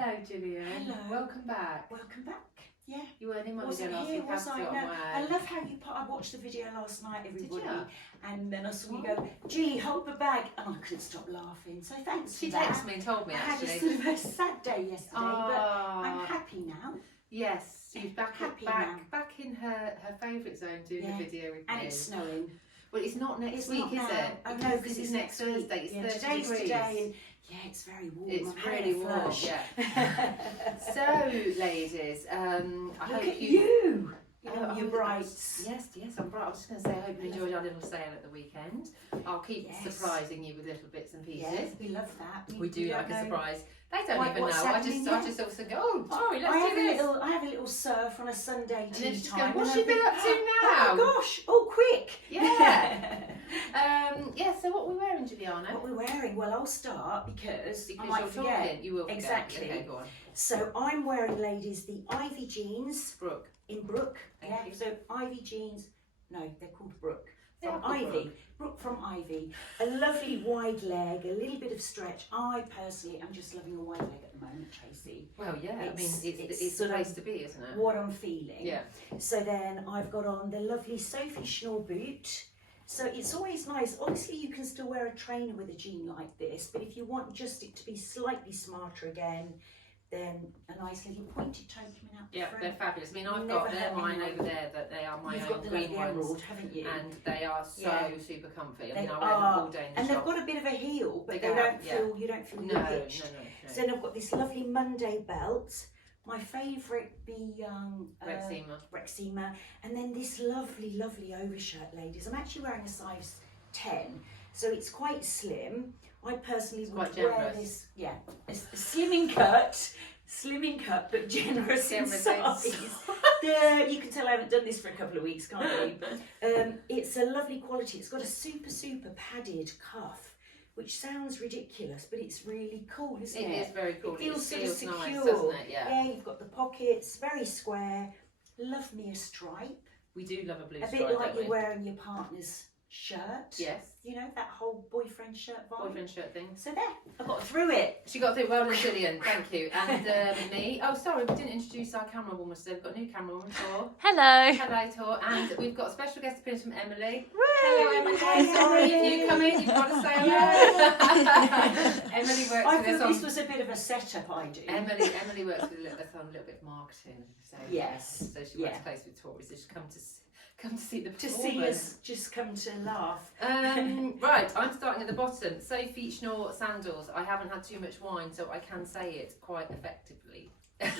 Hello, Gillian. Hello. Welcome back. Welcome back. Yeah. You weren't in my Wasn't video last here, week, was I? have No. you? I love how you put. I watched the video last night, everybody, Did you? and then I saw you go, Gilly, hold the bag, and I couldn't stop laughing. So thanks She for that. texted me and told me, I had actually. a sort of a sad day yesterday, but I'm happy now. Yes, she's back in her favourite zone doing the video with me. And it's snowing. Well, it's not next week, is it? Oh no, because it's next Thursday. It's 30 today's degrees. Today, and yeah, it's very warm. It's I'm really warm. flush. Yeah. So, ladies, I Look hope at you. Oh, You're brights. Yes, I'm bright. I was just going to say, I hope you enjoyed our little sale at the weekend. I'll keep surprising you with little bits and pieces. Yes, we love that. We do like a surprise. They don't even know. I just also go, oh, sorry, let's do this. I have a little surf on a Sunday tea time. What's she been up to now? Oh my gosh! Oh, quick! Yeah. So what are we wearing, Juliana? What we're wearing? Well, I'll start because I might you're forget. talking. You will forget. Exactly. Okay, go on. So I'm wearing, ladies, the Ivy jeans. Brooke. In Brooke. Thank you. So Ivy jeans. No, they're called Brooke. They From are called Ivy. Brooke from Ivy. A lovely wide leg, a little bit of stretch. I personally am just loving a wide leg at the moment, Tracy. Well, yeah, it's the sort place of to be, isn't it? What I'm feeling. Yeah. So then I've got on the lovely Sofie Schnoor boot. So it's always nice. Obviously, you can still wear a trainer with a jean like this, but if you want just it to be slightly smarter again, then a nice little pointed toe coming out. Yeah, front. they're fabulous. I mean, I've got mine over there, that they are my You've own got the green ones, emerald, haven't you? and they are so super comfy. I mean, I wear them all day in the and shop. they've got a bit of a heel, but They you don't feel no. hitched. So then I've got this lovely Monday belt. My favourite Be Young Rexema, and then this lovely overshirt, ladies. I'm actually wearing a size 10, so it's quite slim. I personally would wear this, a slimming cut, but generous in size. You can tell I haven't done this for a couple of weeks, can't you? It's a lovely quality. It's got a super padded cuff, which sounds ridiculous, but it's really cool, isn't it? It is very cool. It feels sort of secure. Nice, doesn't it? Yeah, you've got the pockets, very square. Love me a stripe. We do love a blue stripe, a bit like you're wearing your partner's shirt. Yes. You know, that whole boyfriend shirt vibe. Boyfriend shirt thing. So there, I got through it. She got through it. Well done, Gillian. Thank you. And me. Oh, sorry, we didn't introduce our camera woman today. We've got a new camera woman, Tor. Hello. Hello, Tor. And we've got a special guest appearance from Emily. Woo! Hello, Emily. Sorry, if you come in, you've got to say hello. Emily works I with us thought on... this was a bit of a setup I do. Emily works with us on a little bit of marketing. So, yes. So she works close with Tori, so she's come to see the performance. To see us just come to laugh. Right, I'm starting at the bottom. Sofie Schnoor sandals. I haven't had too much wine, so I can say it quite effectively. And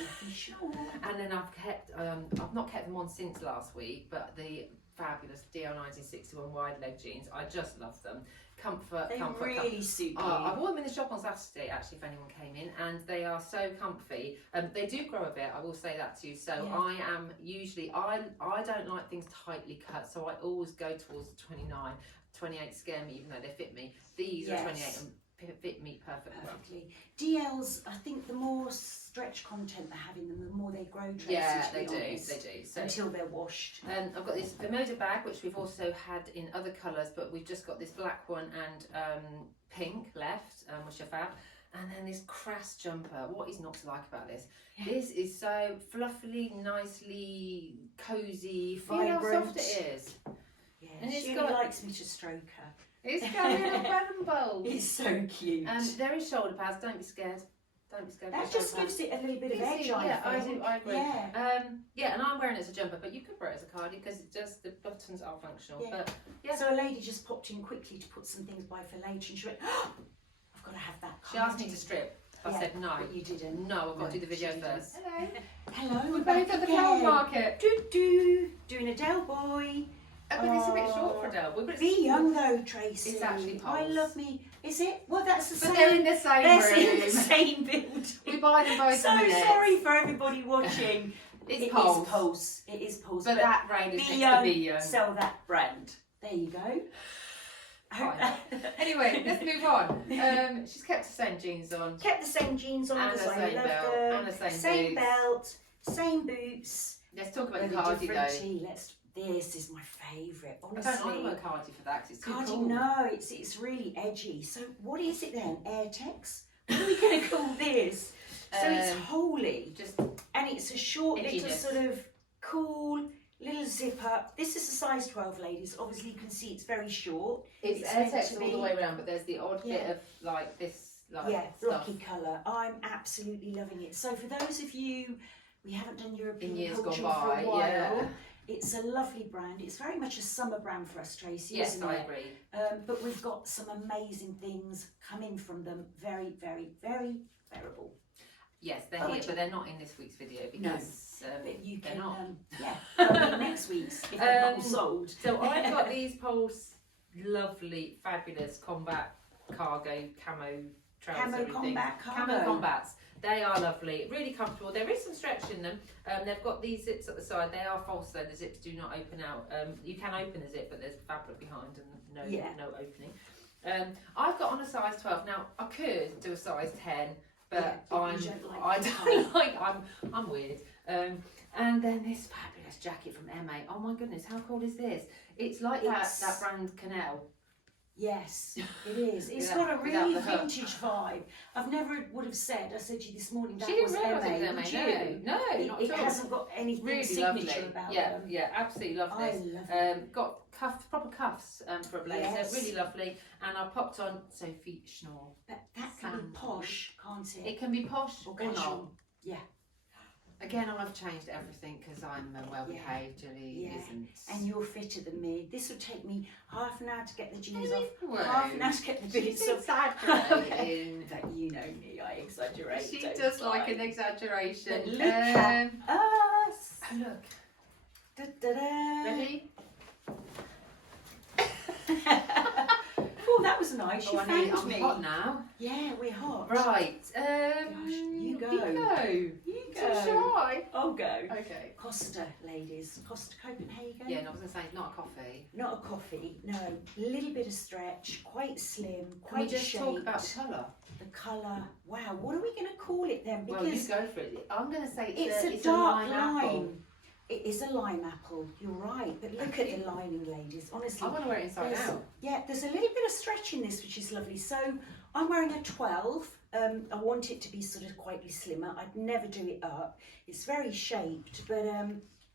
then I've not kept them on since last week, but the fabulous DL 1961 wide leg jeans. I just love them. Comfort. Really suit you. I wore them in the shop on Saturday, actually, if anyone came in, and they are so comfy. They do grow a bit, I will say that to you. So I am usually, I don't like things tightly cut, so I always go towards the 29. 28 scare me, even though they fit me. These are 28 and fit me perfectly. DLs, I think the more stretch content they have in them, the more they grow. Tracy, yeah, they do. So, until they're washed. I've got this Vimoda bag, which we've also had in other colours, but we've just got this black one and pink left, which are fab. And then this Cras jumper. What is not to like about this? Yeah. This is so fluffily, nicely, cosy, vibrant. Feel how soft it is. Yeah, and she really likes me to stroke her. It's got a little bumble. It's so cute. There is shoulder pads. Don't be scared. Don't be scared. That just gives it a little bit of edge. I do. I agree. Yeah. And I'm wearing it as a jumper, but you could wear it as a cardi because it just the buttons are functional. Yeah. But So a lady just popped in quickly to put some things by for later, and she went, oh, "I've got to have that." She asked me to strip. I said no. But you didn't. No, I've got to do the video first. Hello. We're both at the flower market. Doing a Del boy. But it's a bit short for Del. Be young though, Tracy. It's actually Pulz. I love me. Is it? Well, that's the same. But they're in the same room. They're in the same building. We buy them both. So sorry for everybody watching. It's Pulz. It is Pulz. But that brand is Be next to Be Young. Sell that brand. There you go. Anyway, let's move on. She's kept the same jeans on. Kept the same jeans on. And the same belt. And the same belt. Same boots. Let's talk about the cardi though. This is my favourite, honestly. I don't like my cardi for that because it's too cardi, cool. No, it's really edgy. So what is it then? Airtex? What are we going to call this? So it's wholey, just and it's a short little edginess. sort of cool little zip up. This is a size 12, ladies. Obviously, you can see it's very short. It's air all the way around, but there's the odd bit of like this, like blocky colour. I'm absolutely loving it. So for those of you, we haven't done European culture for a while. It's a lovely brand. It's very much a summer brand for us, Tracy, isn't it? Yes, I agree. But we've got some amazing things coming from them. Very, very, very wearable. Yes, they're here, but they're not in this week's video because but you they're can, not. They'll be next week's if they're not all sold. So I've got these Pulz lovely, fabulous combat cargo camo trousers. Camo combats. They are lovely, really comfortable. There is some stretch in them. They've got these zips at the side. They are false though. The zips do not open out. You can open the zip, but there's fabric behind and no opening. I've got on a size 12. Now I could do a size 10, but I'm weird. And then this fabulous jacket from Emme. Oh my goodness, how cool is this? It's like that brand Camel. Yes, it is. It's got a really vintage vibe. I've never would have said. I said to you this morning that was Emme. No, not at all. It hasn't got anything really signature about them. Yeah, absolutely love this. I love it. Got proper cuffs for a blazer. Yes. Really lovely. And I popped on Sofie Schnoor. But that can be posh, can't it? It can be posh or not. Yeah. Again, I've changed everything because I'm well behaved. Julie isn't. And you're fitter than me. This would take me half an hour to get the jeans off, half an hour to get the boots off. But you know me, I exaggerate. She does like an exaggeration. But look at us. Look. Da, da, da. Ready? Oh, that was nice. You found me. I'm hot now. Yeah, we're hot. Right. Gosh, you go. You go. Too shy. I'll go. Okay. Costa, ladies. Costa Copenhagen. Yeah, no, I was going to say, not a coffee. Not a coffee, no. A little bit of stretch, quite slim, Can we just shaped. talk about the colour? The colour. Wow, what are we going to call it then? Because well, you go for it. I'm going to say it's a dark lime. It is a lime apple, you're right, but look at the lining, ladies, honestly. I want to wear it inside out. Yeah, there's a little bit of stretch in this, which is lovely. So I'm wearing a 12. I want it to be sort of quite slimmer. I'd never do it up. It's very shaped, but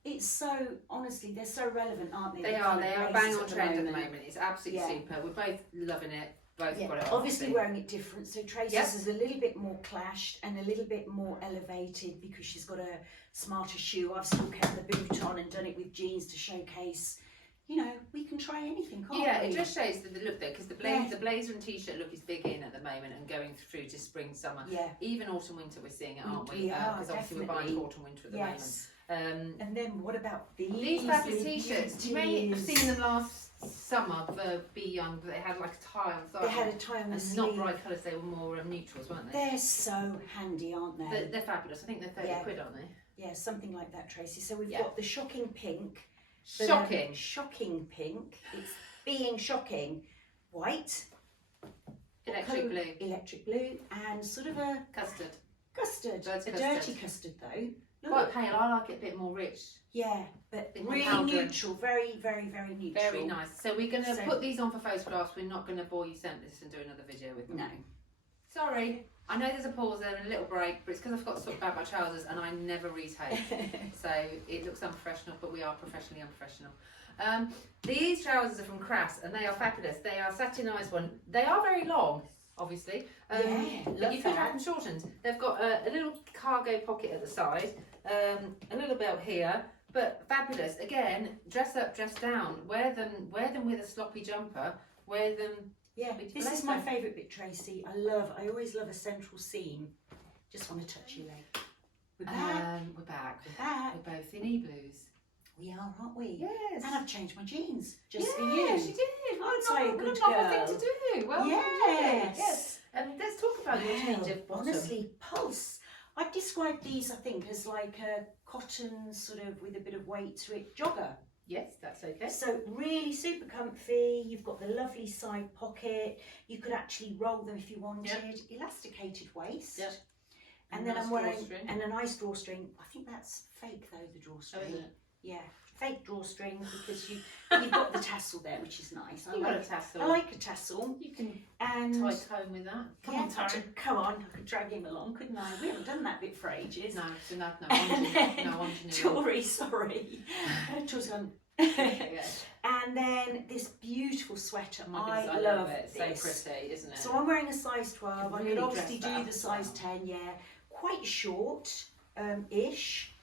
it's so, honestly, they're so relevant, aren't they? They are bang on trend at the moment. It's absolutely super. We're both loving it. Both got it obviously wearing it different. So Tracy's is a little bit more clashed and a little bit more elevated because she's got a smarter shoe. I've still kept the boot on and done it with jeans to showcase. You know, we can try anything, can't we? Yeah, it just shows the look there because the blazer and t-shirt look is big in at the moment and going through to spring, summer. Yeah. Even autumn, winter, we're seeing it, aren't we? Because obviously we're buying autumn, winter at the moment. And then what about these fabulous t-shirts? You may have seen them last summer for Be Young, but they had like a tie on the side. They had a tie on the sleeve. Not bright colours, they were more neutrals, weren't they? They're so handy, aren't they? They're fabulous. I think they're 30 quid, aren't they? Yeah, something like that, Tracy. So we've got the shocking pink. Shocking pink. It's being shocking. White. Electric blue. And sort of a... Custard. Dirty custard, though. Quite pale. I like it a bit more rich. Yeah, but really neutral. Very, very, very neutral. Very nice. So we're going to put these on for photographs. We're not going to bore you senseless and do another video with them. No. Sorry. I know there's a pause there and a little break, but it's because I've got to talk about my trousers and I never retake. So it looks unprofessional, but we are professionally unprofessional. These trousers are from Cras and they are fabulous. They are satinised one. They are very long, obviously. But you could have them shortened. They've got a little cargo pocket at the side, a little belt here, but fabulous. Again, dress up, dress down. Wear them with a sloppy jumper. Wear them. Yeah, this is my favourite bit, Tracy. I always love a central seam. Just want to touch your leg. We're back. We're both in e-blues. We are, aren't we? Yes. And I've changed my jeans just for you. Yeah, she did. I'd say a good girl. Thing to do. Well, yes. Let's talk about your change of bottom. Honestly, Pulse. I'd describe these, I think, as like a cotton sort of with a bit of weight to it jogger. Yes, that's okay. So really super comfy. You've got the lovely side pocket. You could actually roll them if you wanted. Yep. Elasticated waist. Yep. And then I'm wearing a nice drawstring. I think that's fake though, the drawstring. Oh, Yeah, fake drawstrings because you've got the tassel there, which is nice. You've got a tassel. I like a tassel. You can and tie comb with that. Come on, Tara. Come on, I could drag him along, couldn't I? We haven't done that bit for ages. No, so no ingenuity. Tori, sorry. Tori's gone. And then this beautiful sweater. I love it. It's so pretty, isn't it? So I'm wearing a size 12. I could obviously do the size well. 10, yeah. Quite short, ish.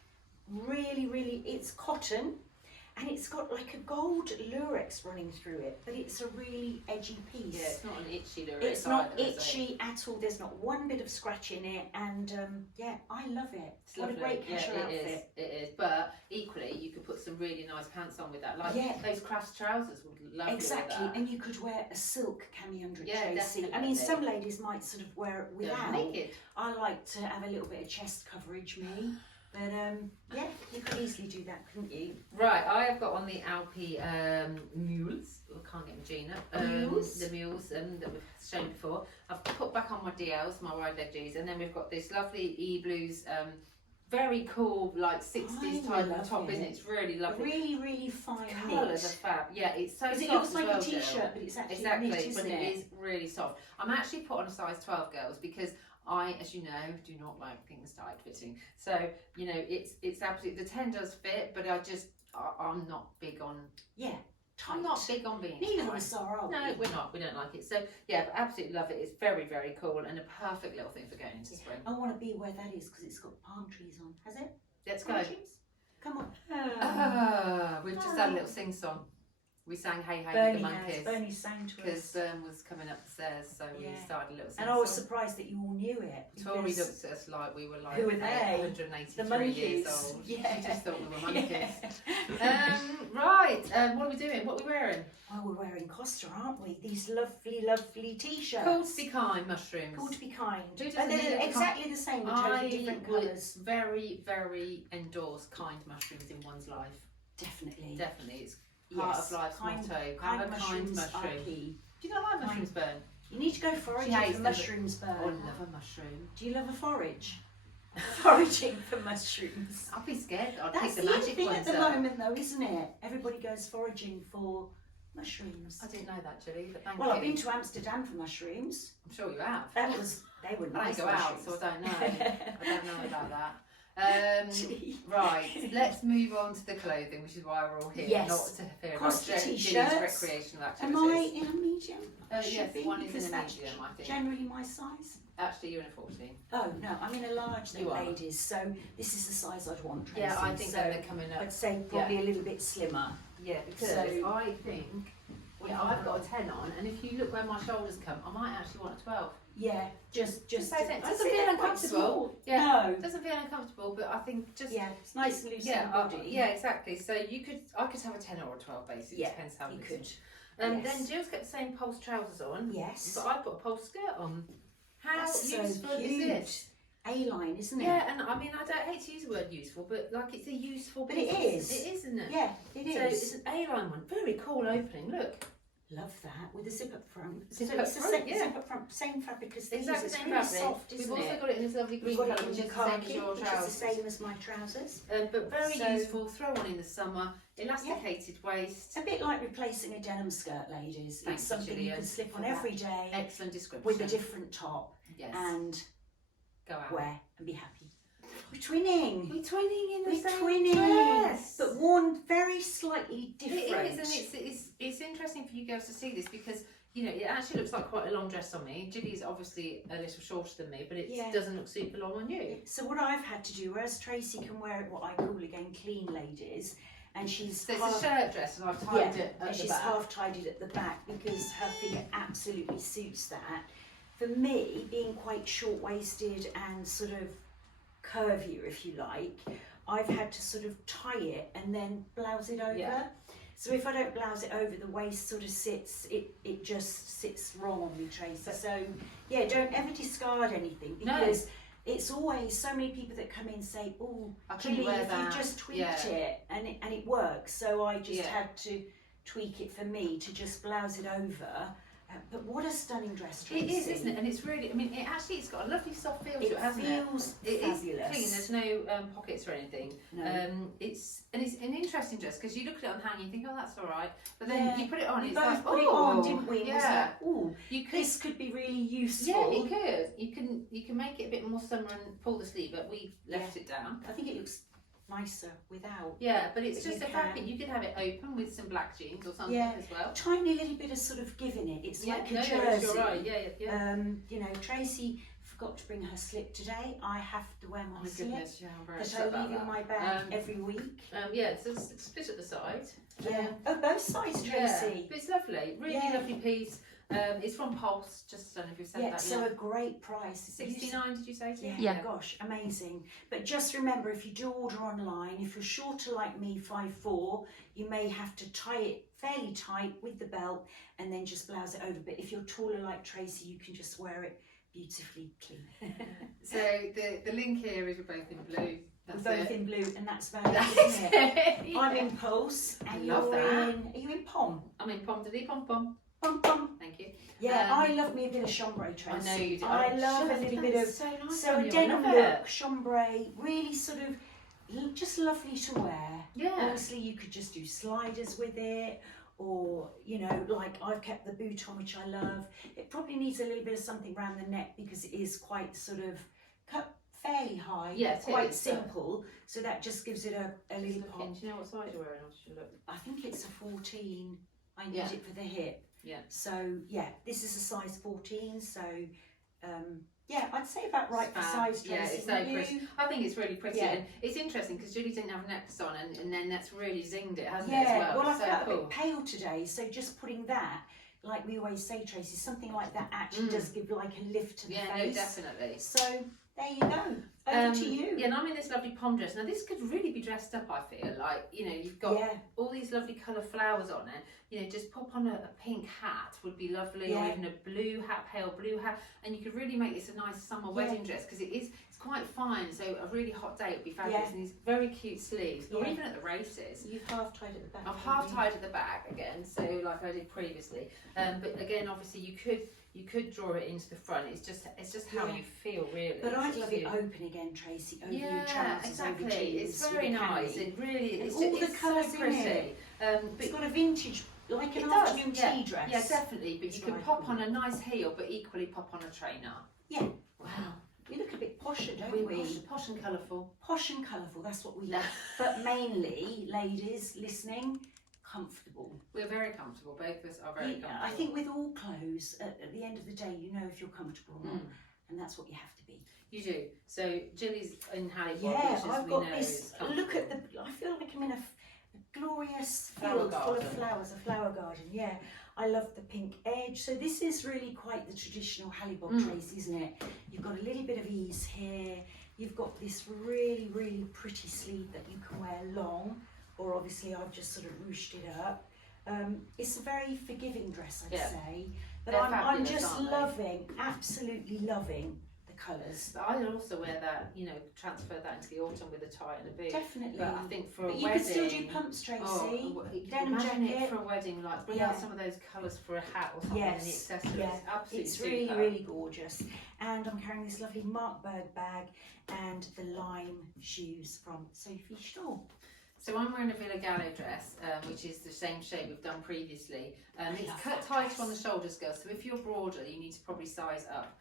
Really, it's cotton. And it's got like a gold lurex running through it, but it's a really edgy piece. Yeah, it's not an itchy lurex. It's not itchy at all. There's not one bit of scratch in it, and yeah, I love it. It's what lovely. A great casual outfit. It is. But equally, you could put some really nice pants on with that. Like those Cras trousers would love exactly, with that. And you could wear a silk cami under it. Yeah, definitely. I mean, some ladies might sort of wear it without. Naked. I like to have a little bit of chest coverage, me. But yeah, you could easily do that, couldn't you? Right, I have got on the Alpi mules. I can't get my Gina. The mules that we've shown before. I've put back on my DLs, my wide leg Gs, and then we've got this lovely E-blues, very cool, like 60s type of top, isn't it? It's really lovely. Really fine knit. Colours are fab. Yeah, it's so soft. It looks like well, a t-shirt, but it's actually exactly, knit, isn't but it? it is really soft. I'm actually put on a size 12, girls, because I, as you know, do not like things tight fitting. So, you know, it's absolutely, the 10 does fit, but I'm not big on, tight. I'm not big on being Neither tight. of us are, we? No, we're not, we don't like it. So, yeah, but absolutely love it. It's very, very cool and a perfect little thing for going into spring. I want to be where that is because it's got palm trees on. Has it? Let's palm go. Trees? Come on. We've just had a little sing-song. We sang Hey Hey with the Monkeys. Bernie sang to us. Because was coming up the stairs, so we started a little sing-song. And I was surprised that you all knew it. Tori looked at us like we were like who were they? 183 years old. Yeah. She just thought we were monkeys. Right, what are we doing? What are we wearing? Well, we're wearing Costa, aren't we? These lovely t-shirts. Cool to be kind mushrooms. Cool to be kind. And they're exactly the same, with totally different colours. Very endorse kind mushrooms in one's life. Definitely. It's part of life's motto. Have a kind mushroom. Do you not like mushrooms, Burn? You need to go foraging for mushrooms, Burn. Oh, I love a mushroom. Do you love a forage? Foraging for mushrooms. I'd be scared. I'd That's pick the magic thing ones at the moment, though, isn't it? Everybody goes foraging for mushrooms. I didn't know that, Julie, but thank you. Well, I've been to Amsterdam for mushrooms. I'm sure you have. They were nice. I don't go out, so I don't know. I don't know about that. Right, let's move on to the clothing, which is why we're all here. Yes. Not to hear Costa about Julie's t-shirts. recreational activities. Am I in a medium? Yes, one is in a medium, I think. Generally my size. Actually, you're in a 14. Oh no, I'm in a large then, You are. ladies. So this is the size I'd want. Tracy. Yeah, I think so they're coming up. I'd say probably a little bit slimmer. Yeah, because I think I've got a 10 on, and if you look where my shoulders come, I might actually want a 12. Yeah, just doesn't feel uncomfortable. Yeah, no, doesn't feel uncomfortable, but I think just it's nice and loose in the body. Yeah, exactly. So I could have a 10 or a 12 basically. Yeah, depends how you could. Then Jill's got the same Pulz trousers on. Yes, but I've got a Pulz skirt on. How That's useful so is this? A-line, isn't it? Yeah, and I mean I don't hate to use the word useful, but like it's a useful. But it is. It is, isn't it? Yeah, it is. So it's an A-line one. Very cool opening. Look. Love that with a zip up front. Zip up front, same fabric as these. Exactly it's same really fabric. soft, isn't We've also got it in this lovely green colour, which is the same as your trousers. Which is the same as my trousers. But very useful. Throw on in the summer. Elasticated waist. A bit like replacing a denim skirt, ladies. It's something you can slip on every day. Excellent description. With a different top. Yes. And go out. Wear and be happy. We're twinning. We're twinning in the same dress. But worn very slightly different. It is, and it's interesting for you girls to see this because, you know, it actually looks like quite a long dress on me. Gilly's obviously a little shorter than me, but it doesn't look super long on you. So what I've had to do, whereas Tracy can wear it, what I call again clean ladies, and she's so it's a shirt dress, and I've tied it at the back. Half tied it at the back because her figure absolutely suits that. For me, being quite short-waisted and sort of curvier, if you like, I've had to sort of tie it and then blouse it over. Yeah. So if I don't blouse it over, the waist sort of sits, it just sits wrong on me, Tracy. So yeah, don't ever discard anything because it's always so many people that come in and say, oh, Julie, if you just tweaked it and it works. So I just had to tweak it for me to just blouse it over But what a stunning dress, Tracy. It is, isn't it? And it's really, I mean, it's got a lovely soft feel to it, hasn't it? It feels fabulous. It is clean, there's no pockets or anything. No. It's an interesting dress because you look at it on hand and you think, oh, that's all right. But then you put it on, we it's both like, put it on, didn't we? Yeah. Ooh, this could be really useful. Yeah, you can make it a bit more summer and pull the sleeve, but we left it down. I think it looks nicer without. Yeah, but it's just a fact that you could have it open with some black jeans or something as well. Tiny little bit of sort of give in it. It's like a jersey. You're right. Yeah. You know, Tracy forgot to bring her slip today. I have to wear my slip that I leave in my bag every week. It's a split at the side. Both sides, Tracy. Yeah, but it's lovely. Really lovely piece. It's from Pulz, just don't know if you've said that yet. So a great price. 69, did you say? Yeah, gosh, amazing. But just remember, if you do order online, if you're shorter like me, 5'4", you may have to tie it fairly tight with the belt and then just blouse it over. But if you're taller like Tracy, you can just wear it beautifully clean. So the link here is we're both in blue. We're both in blue, and that's about it, isn't it? I'm in Pulse, and you're in. Are you in Pom? I'm in Pom. Pom Pom. Pom Pom. Thank you. Yeah, I love me a bit of chambray, Tracy. I know you do. I love a little bit of so a denim look, chambray, really sort of just lovely to wear. Yeah. Obviously, you could just do sliders with it, or you know, like I've kept the boot on, which I love. It probably needs a little bit of something around the neck because it is quite sort of cut fairly high, quite simple. So that just gives it a little pop. Do you know what size you're wearing? I think it's a 14. I need it for the hip. Yeah. So yeah, this is a size 14. So I'd say about right for size. Tracy. Yeah, it's so pretty. I think it's really pretty, and it's interesting because Julie didn't have a necklace on, and then that's really zinged it, hasn't it? As well, I felt a bit pale today, so just putting that, like we always say, Tracy, something like that actually does give like a lift to the face. Yeah, no, definitely. So there you go. Over to you. Yeah, and I'm in this lovely pom dress. Now this could really be dressed up, I feel like, you know, you've got all these lovely colour flowers on it. You know, just pop on a pink hat would be lovely, or even a blue hat, pale blue hat, and you could really make this a nice summer wedding dress because it's quite fine. So a really hot day would be fabulous, and these very cute sleeves, or even at the races. You've half tied at the back. I've half tied at the back again, so like I did previously. But again, obviously you could draw it into the front. It's just how you feel, really. But I'd love it open again, Tracy. Over your trousers, exactly. Over jeans, it's very nice. It really is. All the colours so pretty. It's got a vintage, like an afternoon tea dress. Yeah, definitely. But you could pop on a nice heel, but equally pop on a trainer. Yeah. Wow. We look a bit posher, don't we? Posh and colourful. Posh and colourful. That's what we love. But mainly, ladies listening, comfortable. We're very comfortable. Both of us are very comfortable. I think with all clothes, at the end of the day, you know if you're comfortable or not, and that's what you have to be. You do. So Jilly's in Hale, I've got this. Look at the. I feel like I'm in a glorious field full of flowers, a flower garden. Yeah, I love the pink edge. So this is really quite the traditional Hale trace, isn't it? You've got a little bit of ease here. You've got this really, really pretty sleeve that you can wear long, or obviously I've just sort of ruched it up. It's a very forgiving dress, I'd say. But I'm just loving, absolutely loving the colours. But I'd also wear that, you know, transfer that into the autumn with a tie and a boot. Definitely. But I think for a you wedding, could still do pumps, Tracy. Denim jacket for a wedding, like bring out some of those colours for a hat or something in the accessories. Yeah. Absolutely it's really, super. really gorgeous. And I'm carrying this lovely Markberg bag and the lime shoes from Sofie Schnoor. So I'm wearing a Vilagallo dress, which is the same shape we've done previously. It's cut tight on the shoulders, girls, so if you're broader, you need to probably size up.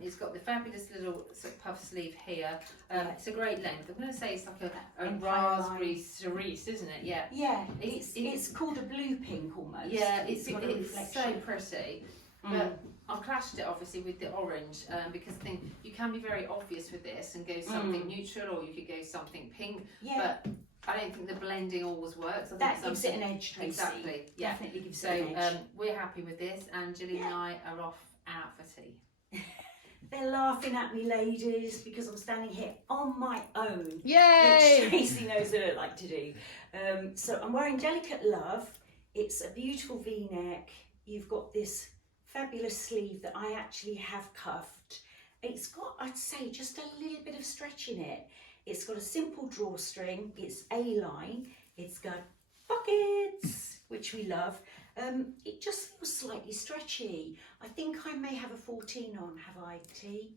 It's got the fabulous little sort of puff sleeve here. It's a great length. I'm going to say it's like a raspberry cerise, isn't it? Yeah. Yeah, it's called a blue pink almost. Yeah, it's so pretty. But I've clashed it obviously with the orange because I think you can be very obvious with this and go something neutral, or you could go something pink. Yeah. But I don't think the blending always works. I think gives it an edge, Tracy. Exactly. Yeah. Definitely gives it an edge. We're happy with this, and Gilly and I are off out for tea. They're laughing at me, ladies, because I'm standing here on my own. Yay! Which Tracy knows what I like to do. So I'm wearing Delicate Love. It's a beautiful V-neck. You've got this fabulous sleeve that I actually have cuffed. It's got, I'd say, just a little bit of stretch in it. It's got a simple drawstring. It's A-line. It's got pockets, which we love. It just feels slightly stretchy. I think I may have a 14 on, have I, T?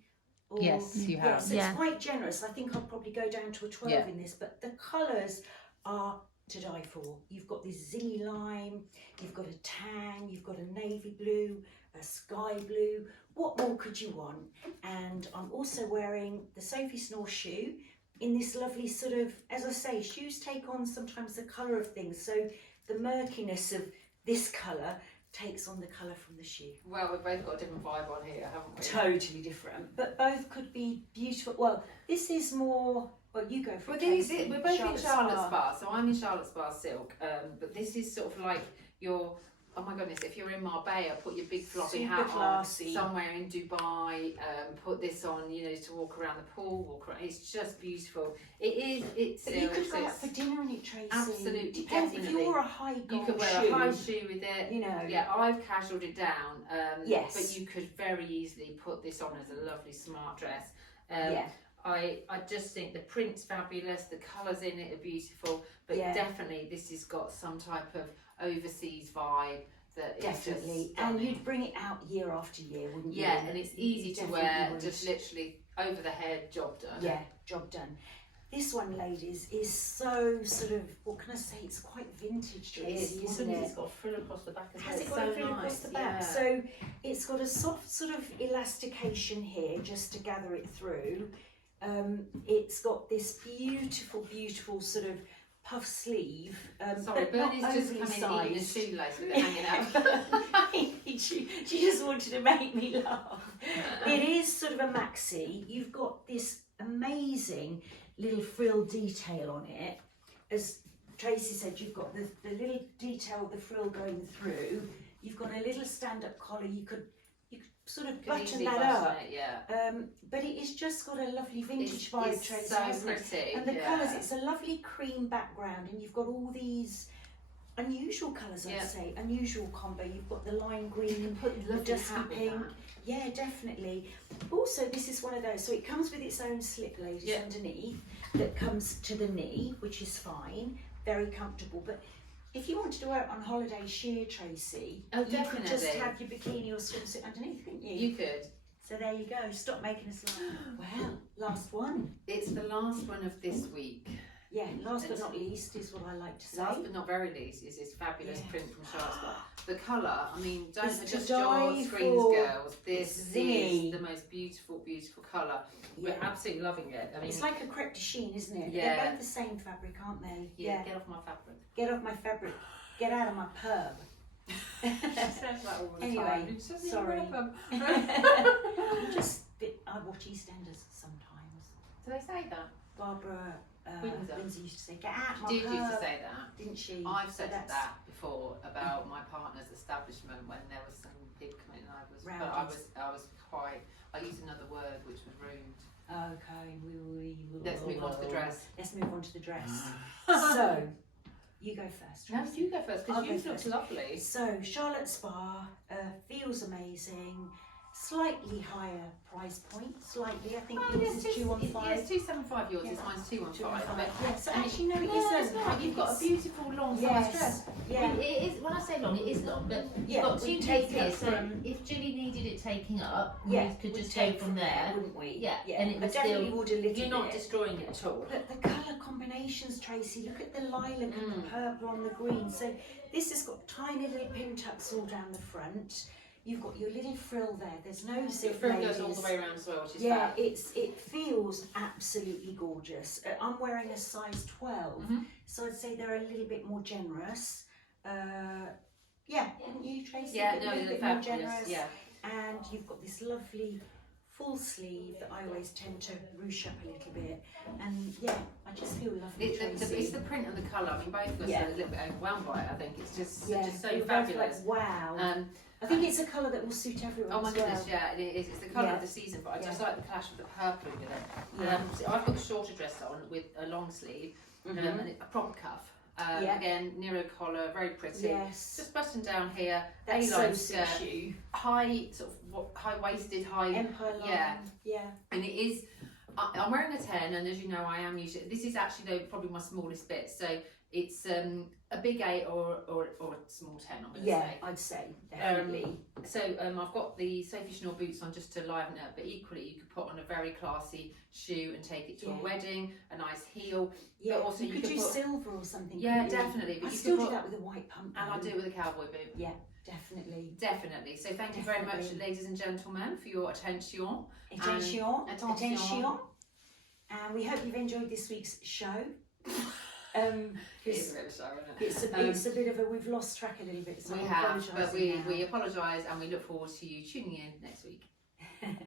Or, yes, you have. Yes, it's quite generous. I think I'll probably go down to a 12 in this, but the colours are to die for. You've got this zingy lime, you've got a tan, you've got a navy blue, a sky blue. What more could you want? And I'm also wearing the Sofie Schnoor shoe in this lovely sort of, as I say, shoes take on sometimes the colour of things. So the murkiness of this colour takes on the colour from the shoe. Well, we've both got a different vibe on here, haven't we? Totally different, but both could be beautiful. Well, this is more. Well, you go for it. We're both in Charlotte Spa, so I'm in Charlotte Spa silk. But this is sort of like your. Oh my goodness! If you're in Marbella, put your big floppy hat classy. On. Somewhere in Dubai, put this on. You know, to walk around the pool. Walk around. It's just beautiful. It is. It's. But you could go out for dinner in it, Tracy. Absolutely, depends definitely. If you're a high gold you could wear a high shoe with it. You know. Yeah, I've casualed it down. Yes. But you could very easily put this on as a lovely smart dress. I just think the print's fabulous, the colours in it are beautiful, but definitely this has got some type of overseas vibe that definitely. Is just and you'd bring it out year after year, wouldn't you? Yeah, and it's easy to wear, just literally over the head, job done. Yeah, job done. This one, ladies, is so sort of, what can I say, it's quite vintage, Tracy, isn't it? It's got a frill across the back as well. Has it got a frill across the back? So it's got a soft sort of elastication here just to gather it through. It's got this beautiful, beautiful sort of puff sleeve. Sorry, Bernie's just come in eating a shoelace with it hanging out. she just wanted to make me laugh. It is sort of a maxi. You've got this amazing little frill detail on it. As Tracy said, you've got the little detail of the frill going through. You've got a little stand-up collar. You could sort of button that up. But it has just got a lovely vintage vibe, Tracy. It's so pretty. And the colours, it's a lovely cream background, and you've got all these unusual colours, I'd say, unusual combo. You've got the lime green, the dusty pink. Yeah, definitely. Also, this is one of those, so it comes with its own slip, ladies, underneath, that comes to the knee, which is fine, very comfortable. But if you wanted to wear it on holiday sheer, Tracy, you could just have your bikini or swimsuit underneath, couldn't you? You could. So there you go. Stop making us laugh. Well, last one. It's the last one of this week. Yeah, last but not least is what I like to say. Last but not very least is this fabulous print from Charlotte Spa. The colour, I mean, don't It's adjust to die your screens, for. girls. This It's zingy. is the most beautiful, beautiful colour. We're absolutely loving it. I mean, it's like a crepe de chine, isn't it? Yeah. They're both the same fabric, aren't they? Yeah, get off my fabric. Get off my fabric. Get out of my pub. She says that all the anyway, time. Sorry. I watch EastEnders sometimes. Do they say that? Barbara Windsor used to say, get out my Did pub. used to say that? Didn't she? I've said that before about my partner's establishment when there was some people coming in. I was quite. I used another word which was rude. Okay, Let's move on to the dress. Let's move on to the dress. So, you go first. No, you go first because you look lovely. So, Charlotte Spa feels amazing. Slightly higher price point, slightly. I think yours is 215. Yeah, it's 275 yours. It's mine's 215. Yeah, so actually no, it isn't. You've got a beautiful long size dress. Yeah. It is. When I say long, it is long, but you've got two takes here. So if Julie needed it taking up, we could just go from there, wouldn't we? Yeah. And it would definitely would a little You're not bit. destroying it at all. But the colour combinations, Tracy. Look at the lilac and the purple on the green. So this has got tiny little pin tucks all down the front. You've got your little frill there. There's no zip. The frill goes all the way around as well, which is fab. Yeah, it feels absolutely gorgeous. I'm wearing a size 12, so I'd say they're a little bit more generous. Wouldn't you, Tracy? Yeah, a little bit more more generous. Yeah. And you've got this lovely full sleeve that I always tend to ruche up a little bit. And I just feel lovely, Tracy. It's the print and the colour. I mean, both of us are a little bit overwhelmed by it. I think it's just so you're fabulous. Both like, wow. I think it's a colour that will suit everyone. Oh my goodness, well. yeah, it is. It's the colour of the season, but I just like the clash of the purple with it. So I've got the shorter dress on with a long sleeve and a proper cuff. Again, Nero collar, very pretty. Yes. Just button down here. That's A-line so skirt, you. high sort of high-waisted, high Empire line. Yeah. And it is. I'm wearing a 10, and as you know, I am usually. This is actually probably my smallest bit. So it's a big 8 or a small 10. I'm going to say. I'd say definitely. So I've got the Sofie Schnoor boots on just to liven it up, but equally you could put on a very classy shoe and take it to a wedding, a nice heel. Yeah, but also you could do silver or something. Yeah, definitely. But I still do that with a white pump. And I do it with a cowboy boot. Yeah, definitely. Definitely. So thank you very much, ladies and gentlemen, for your attention. Attention. And we hope you've enjoyed this week's show. It's a bit of a show, isn't it? It's a bit of a, we've lost track a little bit. So we have, but we apologise and we look forward to you tuning in next week.